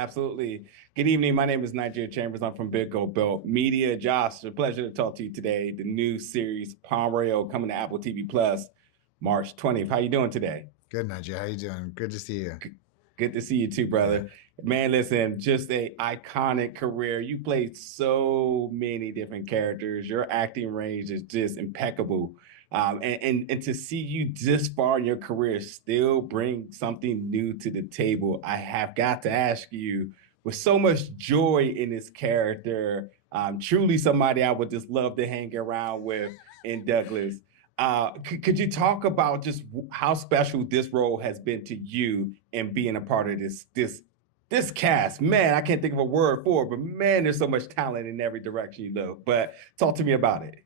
Absolutely. Good evening. My name is Nigeria Chambers. I'm from Big Gold Belt Media. Josh, it's a pleasure to talk to you today. The new series Royale coming to Apple TV Plus March 20th. How you doing today? Good, Najee. How you doing? Good to see you. G- Good to see you too, Yeah. brother. Man, listen, just a iconic career. You played so many different characters. Your acting range is just impeccable. And to see you this far in your career still bring something new to the table, I have got to ask you, with so much joy in this character, truly somebody I would just love to hang around with in Douglas. Could you talk about just how special this role has been to you and being a part of this cast? Man, I can't think of a word for it, but man, there's so much talent in every direction you look. But talk to me about it.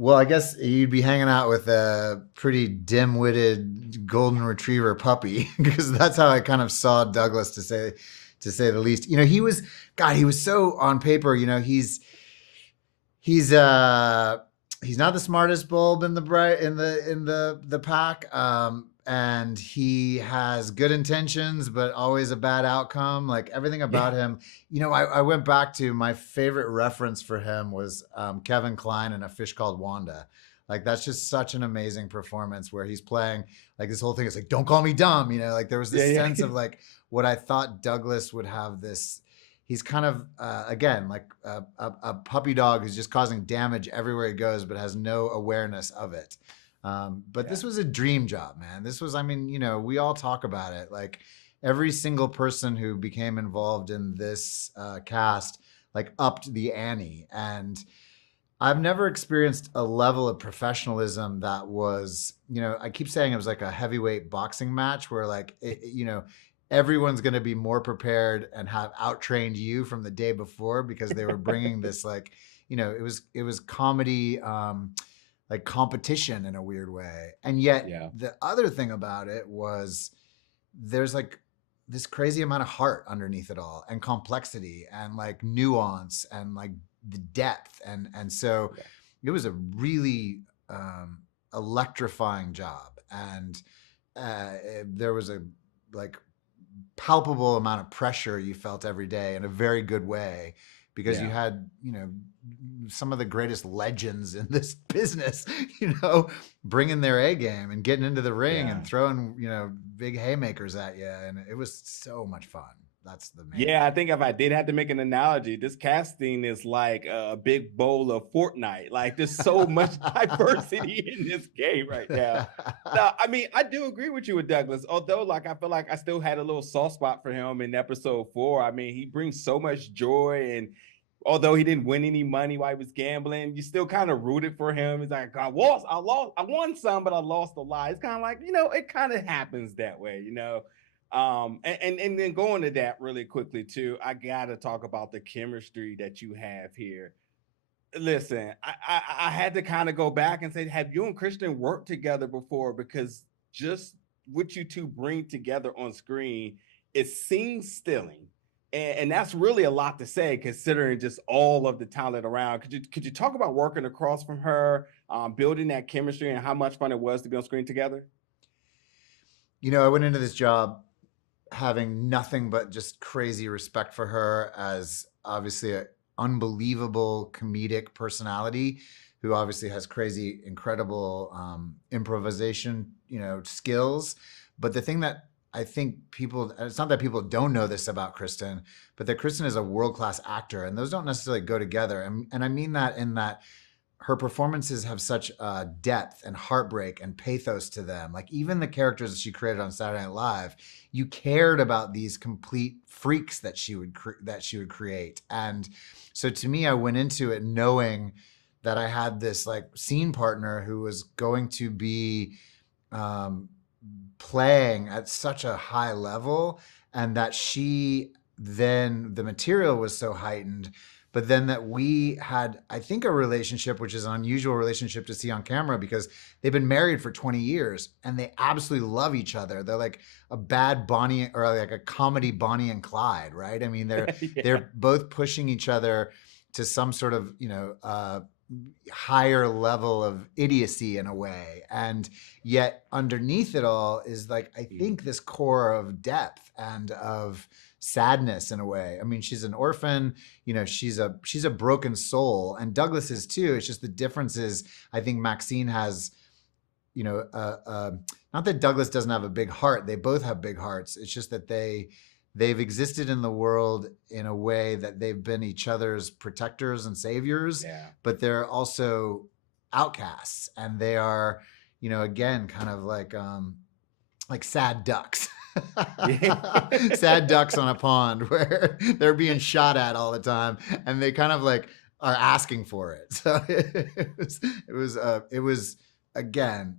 Well, I guess you'd be hanging out with a pretty dim-witted golden retriever puppy because that's how I kind of saw Douglas to say the least. He was God, he was so on paper, he's he's not the smartest bulb in the bright in the pack, and he has good intentions but always a bad outcome. Like everything about Yeah, him. I went back to my favorite reference for him was Kevin Kline in A Fish Called Wanda. Like that's just such an amazing performance where he's playing like this whole thing is like don't call me dumb, like there was yeah, this sense yeah, of like what I thought Douglas would have. This He's kind of again like a puppy dog who's just causing damage everywhere he goes, but has no awareness of it. But yeah, this was a dream job, man. This was, I mean, we all talk about it. Like every single person who became involved in this cast, like upped the ante. And I've never experienced a level of professionalism that was, I keep saying it was like a heavyweight boxing match where like, everyone's going to be more prepared and have outtrained you from the day before because they were bringing this like, it was comedy, like competition in a weird way. And yet yeah, the other thing about it was there's like this crazy amount of heart underneath it all and complexity and like nuance and like the depth. And so yeah, it was a really electrifying job. And there was a like palpable amount of pressure you felt every day in a very good way because you yeah. had some of the greatest legends in this business bringing their A game and getting into the ring and Yeah. throwing big haymakers at you, and it was so much fun. That's the main Yeah, I thing. think if I did have to make an analogy, this casting is like a big bowl of Fortnite. Like there's so much diversity in this game right now. No, I mean, I do agree with you with Douglas. Although, like, I feel like I still had a little soft spot for him in episode 4. I mean, he brings so much joy, and although he didn't win any money while he was gambling, you still kind of rooted for him. It's like I won some, but I lost a lot. It's kind of like, it kind of happens that way. And then going to that really quickly too, I gotta talk about the chemistry that you have here. Listen, I had to kind of go back and say, have you and Christian worked together before? Because just what you two bring together on screen is scene stealing. And that's really a lot to say considering just all of the talent around. Could you talk about working across from her, building that chemistry and how much fun it was to be on screen together? I went into this job having nothing but just crazy respect for her as obviously an unbelievable comedic personality who obviously has crazy, incredible improvisation, skills. But the thing that I think people, it's not that people don't know this about Kristen, but that Kristen is a world class actor, and those don't necessarily go together. And I mean that in that her performances have such depth and heartbreak and pathos to them. Like even the characters that she created on Saturday Night Live, you cared about these complete freaks that she would create. And so to me, I went into it knowing that I had this like scene partner who was going to be um, playing at such a high level, and that she then the material was so heightened, but then that we had, I think, a relationship which is an unusual relationship to see on camera because they've been married for 20 years and they absolutely love each other. They're like a bad Bonnie, or like a comedy Bonnie and Clyde, right? I mean, they're Yeah. they're both pushing each other to some sort of higher level of idiocy in a way, and yet underneath it all is like I think this core of depth and of sadness in a way. I mean, she's an orphan, you know, she's a broken soul, and Douglas is too. It's just the difference is, I think Maxine has, you know, not that Douglas doesn't have a big heart. They both have big hearts. It's just that they've existed in the world in a way that they've been each other's protectors and saviors, but they're also outcasts, and they are, you know, again, kind of like sad ducks. Sad ducks on a pond where they're being shot at all the time, and they kind of like are asking for it. So it was again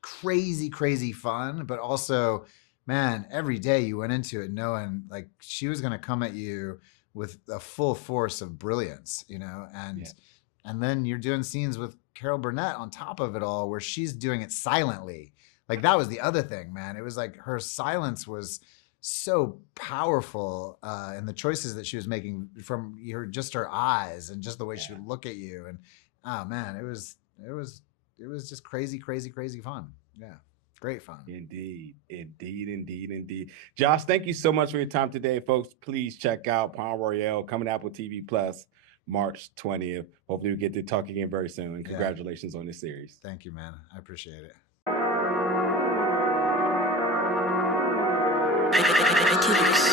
crazy fun, but also, man, every day you went into it knowing like she was going to come at you with a full force of brilliance, you know, and then you're doing scenes with Carol Burnett on top of it all where she's doing it silently. Like that was the other thing, man. It was like her silence was so powerful, and the choices that she was making from her eyes and just the way she would look at you. And oh man, it was just crazy fun. Yeah, great fun. Indeed. Josh, thank you so much for your time today, folks. Please check out Royale coming to Apple TV Plus March 20th. Hopefully we get to talk again very soon. And congratulations on this series. Thank you, man. I appreciate it. I